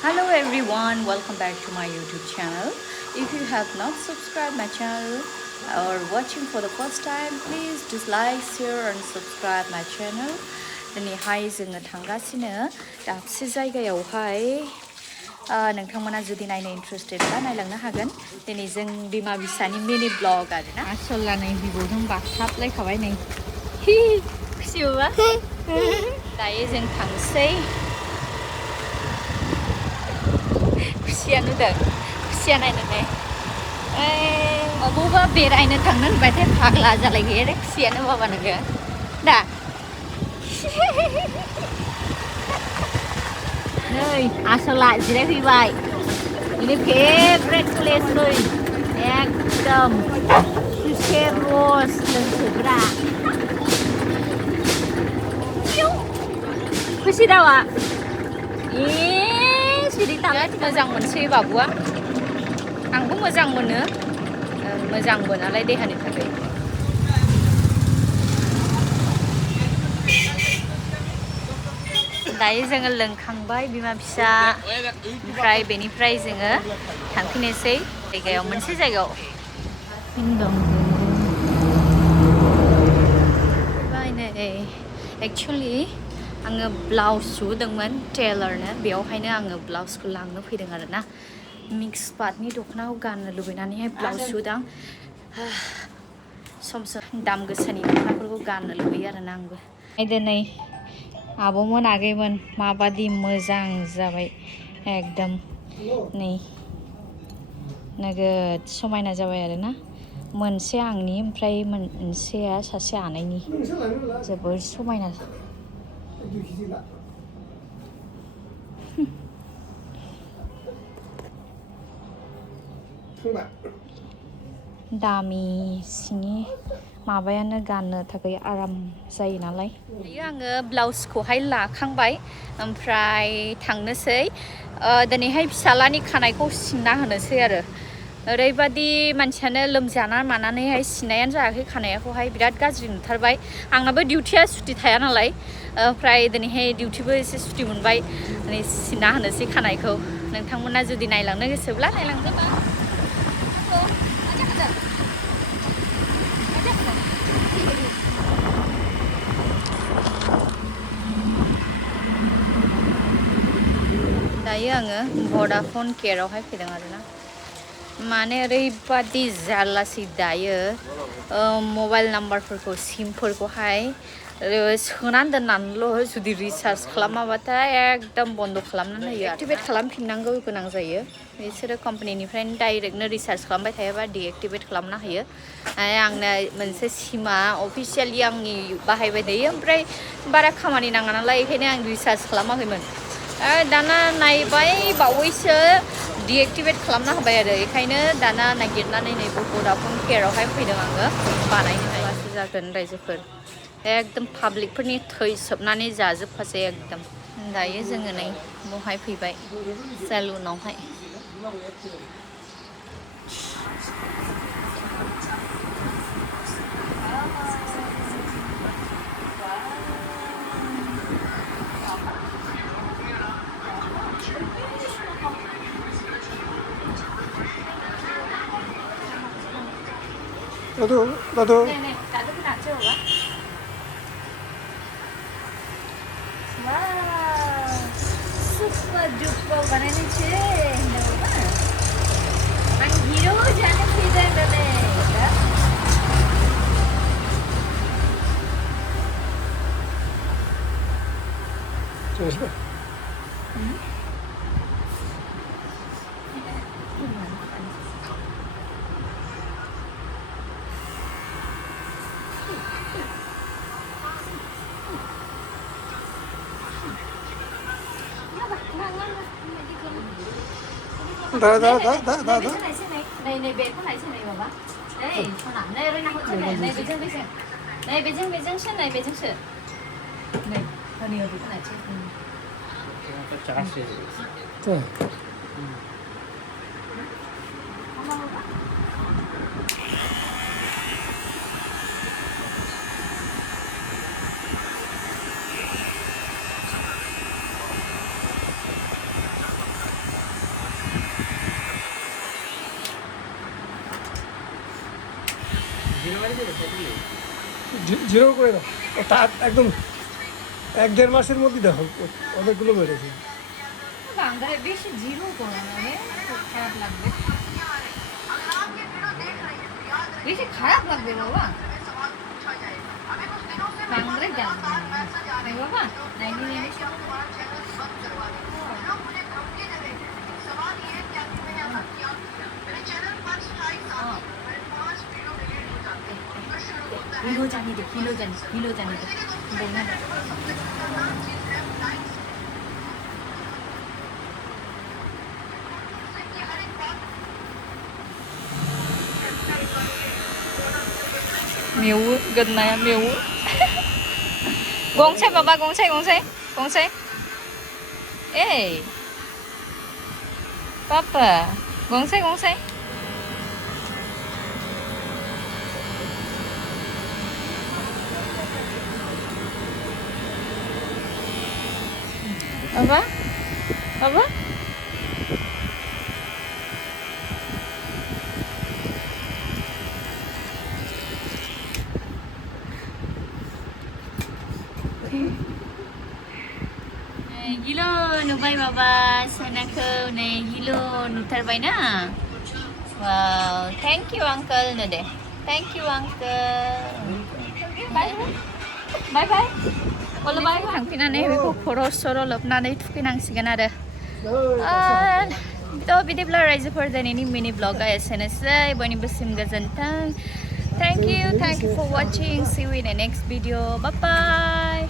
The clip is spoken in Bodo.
Hello everyone, welcome back to my YouTube channel. If you have not subscribed my channel or watching for the first time, please just like, share and subscribe my channel. दिनैहाय जोङो थांगासिनो दाबसे जायगायावहाय नोंथांमोना जुदि नायनो इन्ट्रेस्टेडबा नायलांनो हागोन दिनै जों बिमा बिसानि मिनि ब्लग आरोना आसला नै बिबौजों बागथाबलायखाबाय नै खुसिबा दायो जों थांसै खुसिया नुदों खुसिया नायनानै बबेबा बेरायनो थांनो होनबाथाय फाग्ला जालायगोन आरो खुसियानो बाबा नोङो दा नै आसला जिरायफैबाय बेनि फेभरेट प्लेस नै एकदम खुसे रस लोंसोग्रा खुसि दावा सिरि बिराद मोजां मोनसै बाबुआ आंबो मोजां मोनो मोजांबो नालाय देहानि थाखाय दायो जोङो लोंखांबाय बिमा फिसा ओमफ्राय बेनिफ्राय जोङो थांफिननोसै जायगायाव मोनसे जायगायाव नै एक्चुवेलि आङो ब्लाउस सुदोंमोन टेलरनो बेयावहायनो आङो ब्लाउसखौ लांनो फैदों आरोना मिक्स पाटनि दख'नाखौ गाननो लुबैनानैहाय ब्लाउस सुदां सम सम दाम गोसानि दख'नाफोरखौ गाननो लुबैयो आरोना आंबो दिनै आब'मोन आगैमोन माबादि मोजां जाबाय एकदम नै नोगोद समायना जाबाय आरोना मोनसे आंनि ओमफ्राय मोनसेया सासे आनैनि जोबोर समायना दामि सिनि माबायानो गाननो थाखाय आराम जायो नालाय दायो आङो ब्लाउसखौहाय लाखांबाय ओमफ्राय थांनोसै दिनैहाय फिसालानि खानायखौ सिनना होनोसै आरो ओरैबादि मानसियानो लोमजाना मानानैहाय सिननायानो जायाखै खानायाखौहाय बिराद गाज्रि नुथारबाय आंनाबो डिउटिया सुटि थाया नालाय ओमफ्राय दिनैहाय डिउटिबो एसे सुटि मोनबाय माने सिनना होनोसै खानायखौ नोंथांमोना जुदि नायलांनो गोसोब्ला नायलांजोबा दायो आङो भडाफन केयारावहाय फैदों आरोना माने ओरैबादि जारलासै दायो मबाइल नाम्बारफोरखौ सिमफोरखौहाय सोनानै दोननानैल' जुदि रिसार्ज खालामाबाथाय एकदम बन्द' खालामनानै होयो एक्टिभेट खालामफिननांगौ गोनां जायो बिसोरो कम्पानिनिफ्रायनो डाइरेक्टनो रिसार्ज खालामबाय थायाबा डिएक्टिभेट खालामना होयो आंनो मोनसे सिमा अफिसियेलि आंनि बाहायबाय थायो ओमफ्राय बारा खामानि नाङा नालाय बेखायनो आं रिसार्ज खालामाखैमोन दाना नायबाय बावैसो डिएक्टिभेट खालामना होबाय आरो बेखायनो दाना नागिरनानै नैबे भडाफन केयारावहाय फैदों आङो बानायनो हायासो जागोन रायजोफोर एकदम पाब्लिकफोरनि थै सोबनानै जाजोबखासै एकदम दायो जोङो नै बहाय फैबाय सेलुनावहाय Dato. Dato kena coba. Wow, super duper banana cake. Ang hero jane pizza dale. Coba. Dah. Này về con này xem này bảo đây con nằm đây rồi nằm ở trên này này về chân này về chân chân này về chân sườn này hơn nhiều thì con này trên Tuh. Zero করে দাও তা একদম 1-1.5 মাসের মধ্যে দেখো অনেকগুলো বেড়েছে বাংলায় বেশি জিরো করো না রে খারাপ লাগবে বেশি খারাপ লাগবে বাবা বাংলায় যাবে বাবা किलो जाने दे किलो जाने दे बोलना miếu gần này miếu gongse baba gongse ê papa gongse apa gilo nubai baba sanako ne gilo nutarbai na wow thank you uncle nade thank you uncle bye bye Wala ba yung pinanay ko soro lopnanay tukinangsigan ada. Ito video vlog rise for the mini vlog ay senasa ibani basim gazantang. Thank you for watching. See you in the next video. Bye bye.